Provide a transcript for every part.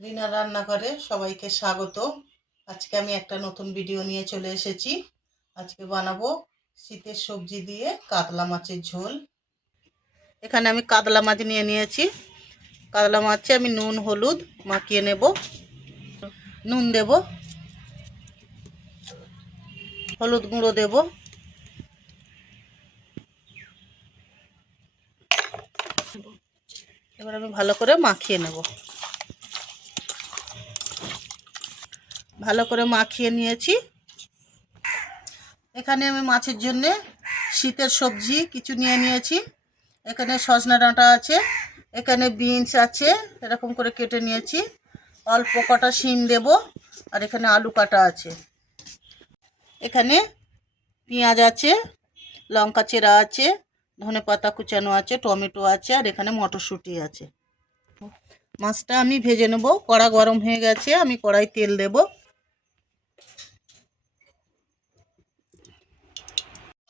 রিনা রান্নাঘরে সবাইকে স্বাগত। আজকে আমি একটা নতুন ভিডিও নিয়ে চলে এসেছি। আজকে বানাবো শীতের সবজি দিয়ে কাতলা মাছের ঝোল। এখানে আমি কাতলা মাছ নিয়ে নিয়েছি। কাতলা মাছে আমি নুন হলুদ মাখিয়ে নেব। নুন দেব, হলুদ গুঁড়ো দেব, এবার আমি ভালো করে মাখিয়ে নেব। ভালো করে মাখিয়ে নিয়েছি। এখানে আমি মাছের জন্য শীতের সবজি কিছু নিয়ে নিয়েছি। এখানে সজনা ডাঁটা আছে, এখানে বিনস আছে, এরকম করে কেটে নিয়েছি। অল্প কটা শিম দেব, আর এখানে আলু কাটা আছে। এখানে পেঁয়াজ আছে, লঙ্কা চেরা আছে, ধনে পাতা কুচানো আছে, টমেটো আছে, আর এখানে মটরশুঁটি আছে। মাছটা আমি ভেজে নেব। কড়া গরম হয়ে গেছে, আমি কড়াই তেল দেব।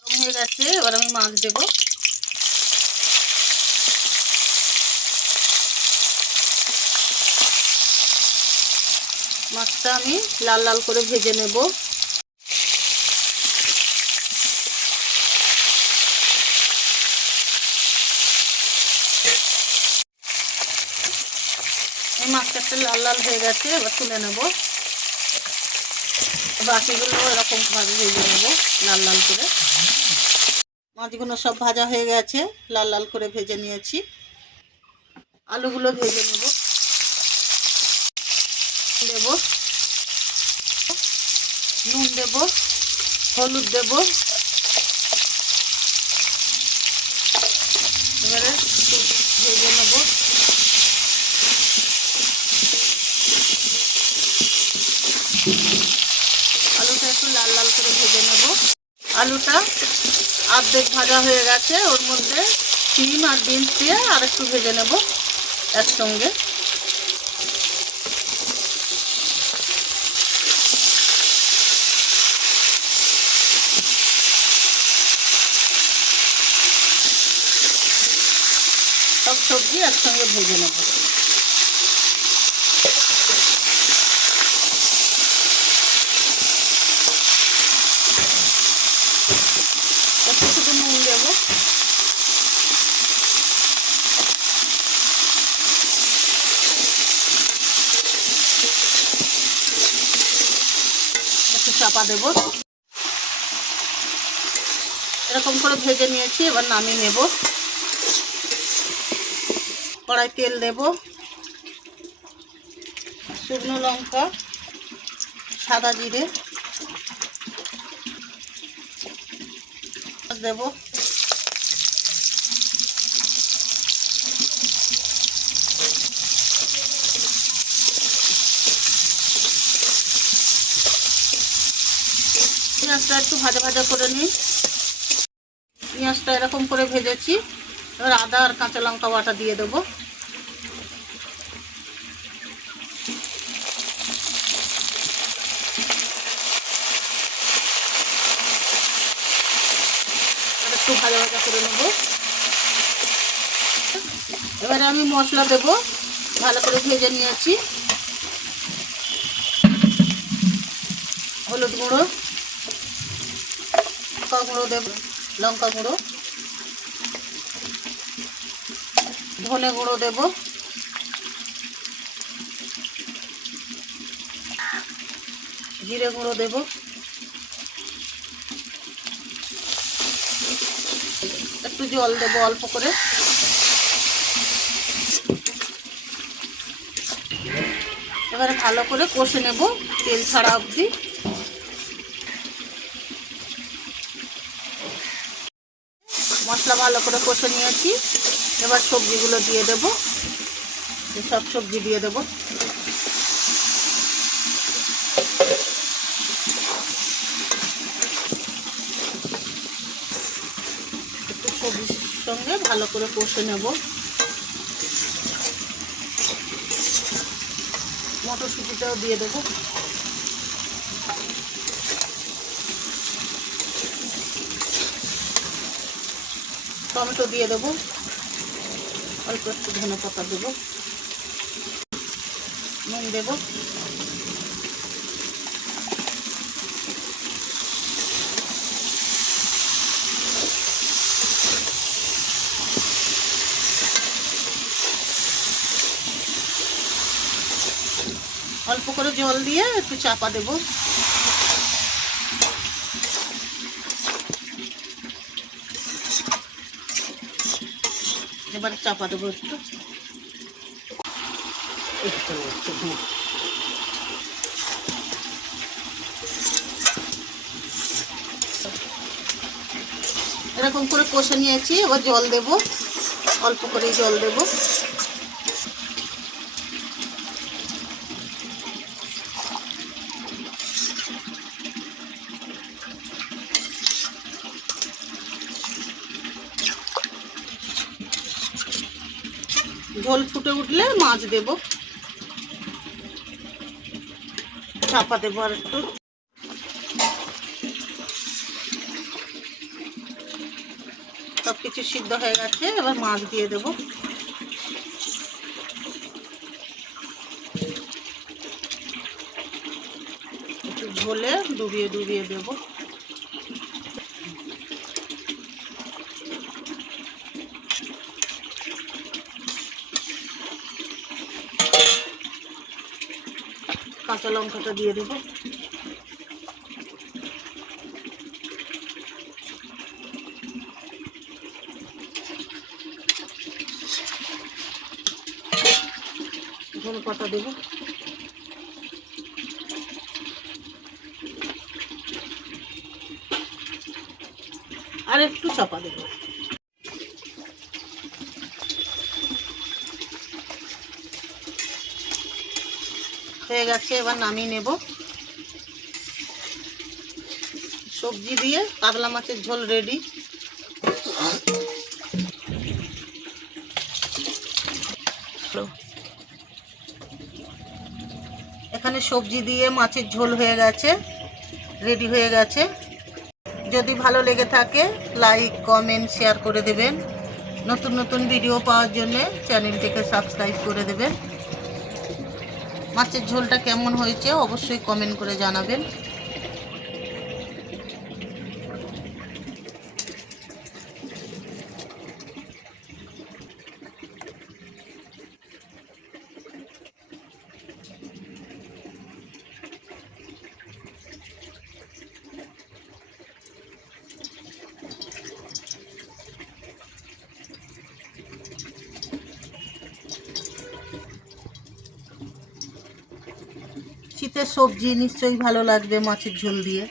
গরম হয়ে গেছে, এবার আমি মাছ দেব। মাছটা আমি লাল লাল করে ভেজে নেব। এই মাছটা একটা লাল লাল হয়ে গেছে, এবার তুলে নেব। বাকিগুলো এরকম ভাবে ভেজে নেব লাল লাল করে। মাছগুলো সব ভাজা হয়ে গেছে, লাল লাল করে ভেজে নিয়েছি। আলুগুলো ভেজে নেব। দেব নুন দেব, হলুদ দেব। এবারে ভেজে নেব। আলুটা একটু লাল লাল করে ভেজে নেব। আলুটা অর্ধেক ভাজা হয়ে গেছে, ওর মধ্যে শিম আর বিনস দিয়ে আর একটু ভেজে নেব একসঙ্গে। সব সবজি একসঙ্গে ভেজে নেব। একটু শুধু নুন দেব। একটু চাপা দেব। এরকম করে ভেজে নিয়েছি, এবার নামিয়ে নেব। কড়াই তেল দেব, শুকনো লঙ্কা, সাদা জিরে দেব। পেঁয়াজটা একটু ভাজা ভাজা করে নিই। পেঁয়াজটা এরকম করে ভেজেছি। এবার আদা আর কাঁচা লঙ্কা বাটা দিয়ে দেবো। আর একটু ভাজা ভাজা করে নেব। এবারে আমি মশলা দেব। ভালো করে ভেজে নিয়েছি। হলুদ গুঁড়ো, লঙ্কা গুঁড়ো দেব, লঙ্কা গুঁড়ো, ধনে গুঁড়ো দেব, জিরে গুঁড়ো দেব, একটু জল দেব অল্প করে। এবারে ভালো করে কষে নেব তেল ছাড়া অবধি। মশলা ভালো করে কষে নিয়েছি। এবার সবজিগুলো দিয়ে দেব। সব সবজি দিয়ে দেব। একটু সবজির সঙ্গে ভালো করে কষে নেব। মটরশুঁটিটাও দিয়ে দেব। টমেটো দিয়ে দেব, অল্প একটু ধনে পাতা দেব। নুন দেব, অল্প করে জল দিয়ে একটু চাপা দেব। এবার চাপা দেবো একটু। এরকম করে কষে নিয়েছি, এবার জল দেব, অল্প করেই জল দেব। ঝোল ফুটে উঠলে মাছ দেব, চাপা দেবো আর একটু। সব কিছু সিদ্ধ হয়ে গেছে, এবার মাছ দিয়ে দেব। একটু ঝোলে ডুবিয়ে ডুবিয়ে দেব। কাঁচা লঙ্কাটা দিয়ে দেব। ধনে পাতা দেব। আর একটু চাপা দেব। হয়ে গেছে, এবার নামিয়ে নেব। সবজি দিয়ে কাতলা মাছের ঝোল রেডি। এখানে সবজি দিয়ে মাছের ঝোল হয়ে গেছে, রেডি হয়ে গেছে। যদি ভালো লেগে থাকে লাইক কমেন্ট শেয়ার করে দেবেন। নতুন নতুন ভিডিও পাওয়ার জন্য চ্যানেলটিকে সাবস্ক্রাইব করে দেবেন। মাছের ঝোলটা কেমন হয়েছে অবশ্যই কমেন্ট করে জানাবেন। শীতের সবজি নিশ্চয়ই ভালো লাগবে মাছের ঝোল দিয়ে।